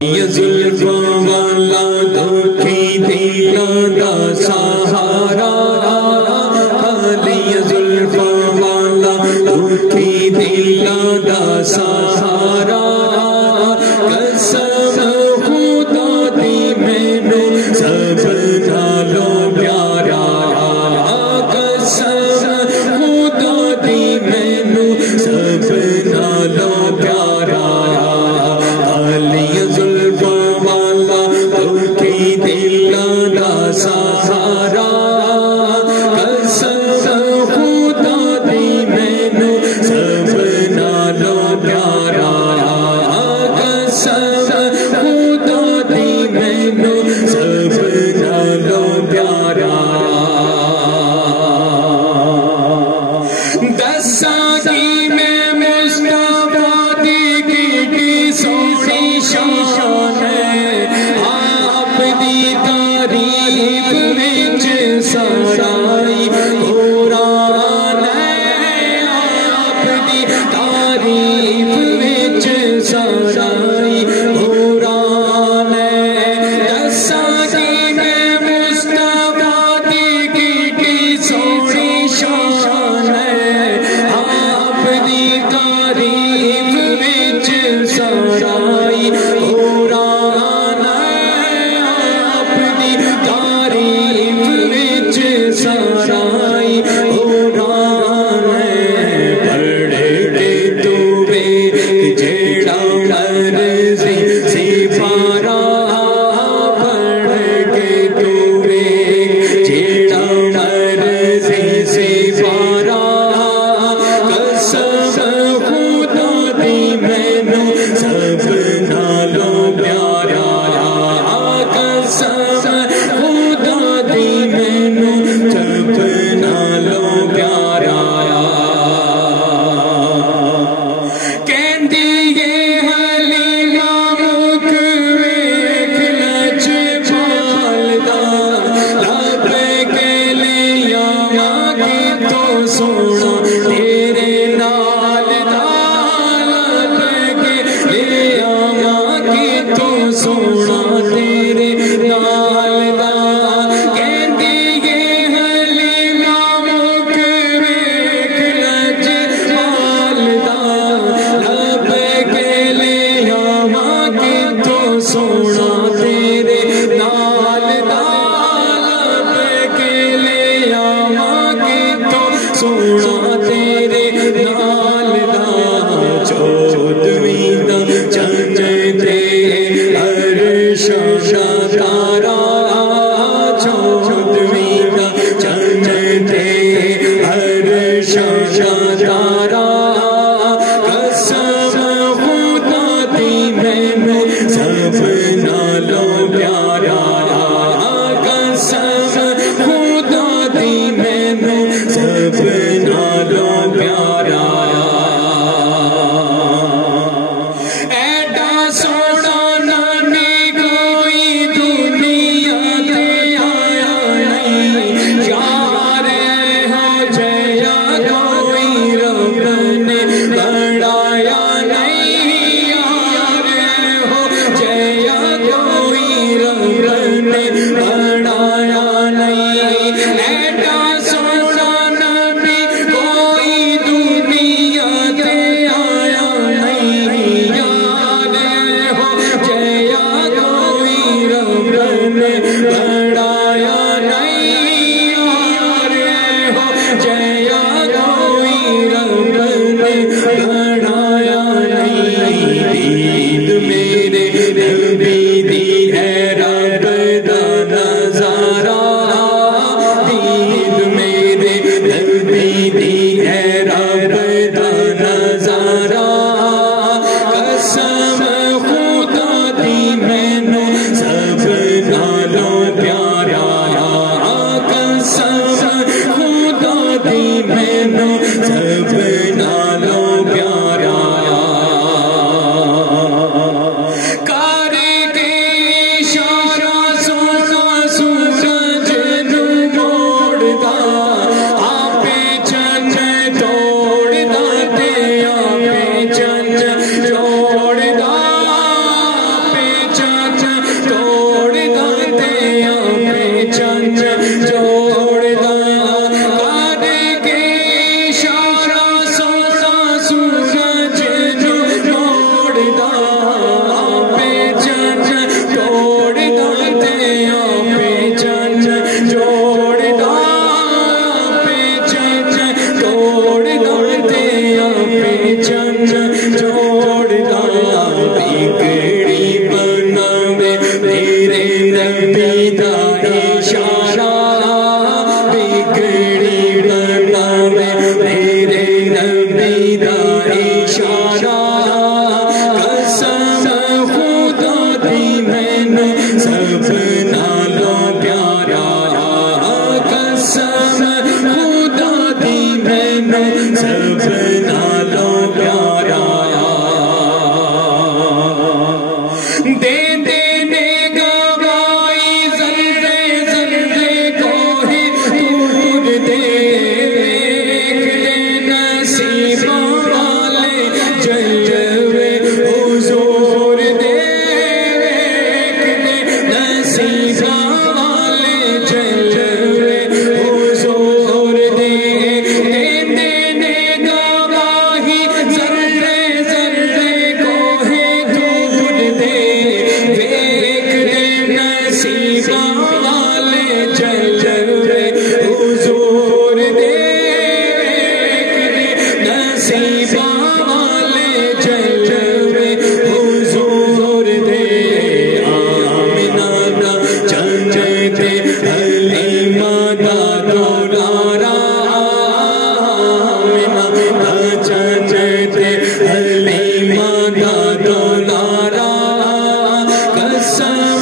یہ زلف والا دکھی دل دا سہارا، یہ زلف والا دکھی دل دا سہارا، قسم خدا دی مینو سب نالوں پیارا، قسم خدا دی مینو سب نالوں پیارا، سہارا، قسم خدا دی مینو سب نالوں پیارا، قسم خدا دی مینو سب نالوں پیارا، دساں دی میں مصطفیٰ دی کیڑی سونی شان ہے، آپ دی تعریف وچ سرائی قرآن ہے، آپ دی تعریف وچ سرائی قرآن ہے، دساں دی میں مصطفیٰ دی کیڑی سونی شان ہے، آپ دی تعریف وچ سرائی قرآن ہے، آپ دی تعریف وچ سرائی قرآن ہے، پڑھ کے تو ویکھ جیڑا مرضی سپارا، پڑھ کے تو ویکھ جیڑا مرضی سپارا، قسم خدا دی مینو سب نالوں پیارا، قسم خدا دی مینو سب نالوں پیارا، کہندی یہ حلیمہ مکھ ویکھ لج پالدا، لب کے لے آواں کتوں سونا تیرے نال دا، لب کے لے آواں کتوں سونا تیرے نال دا، کہندی یہ حلیمہ مکھ ویکھ لج پالدا، لب کے لے آواں کتوں سونا تیرے نال دا، لب کے لے آواں کتوں سونا تیرے نال دا، چودھویں دا چن تے عرش دا تارا، چودھویں دا چن تے عرش دا تارا، قسم خدا دی مینو سب نالوں پیارا، قسم خدا دی مینو سب نالوں پیارا، ایڈا سونا نامی کوئی دنیا تے آیا نہیں، یار ہو جیا کوئی رب نے بڑھایا نہیں، یار ہو جیا کوئی رب نے بڑھایا نہیں، ایڈا سونا نبی کوئی دنیا تے آیا نہیں، یار ہو جیا کوئی رب نے بڑھایا نہیں، یار ہو جیا کوئی رب نے بڑھایا نہیں، دید میرے نبی دی ہے رب دا نظارہ، دید میرے نبی دی ہے رب دا نظارہ، قسم خدا دی مینو سب نالوں پیارا، دے دینے گواہی ذرے ذرے کو ہی دور دے نصیبوں والے جلوے حضور دے نصیبوں والے جلوے حضور دے دینے گواہی ذرے ذرے کو ہے دور دے نصیبوں والے جلوے حضور دے نصیبوں والے جلوے حضور دے آمنہ دا چنچتے حلیمہ دا دولارا آمنہ دا چنچتے حلیمہ دا دولارا قسم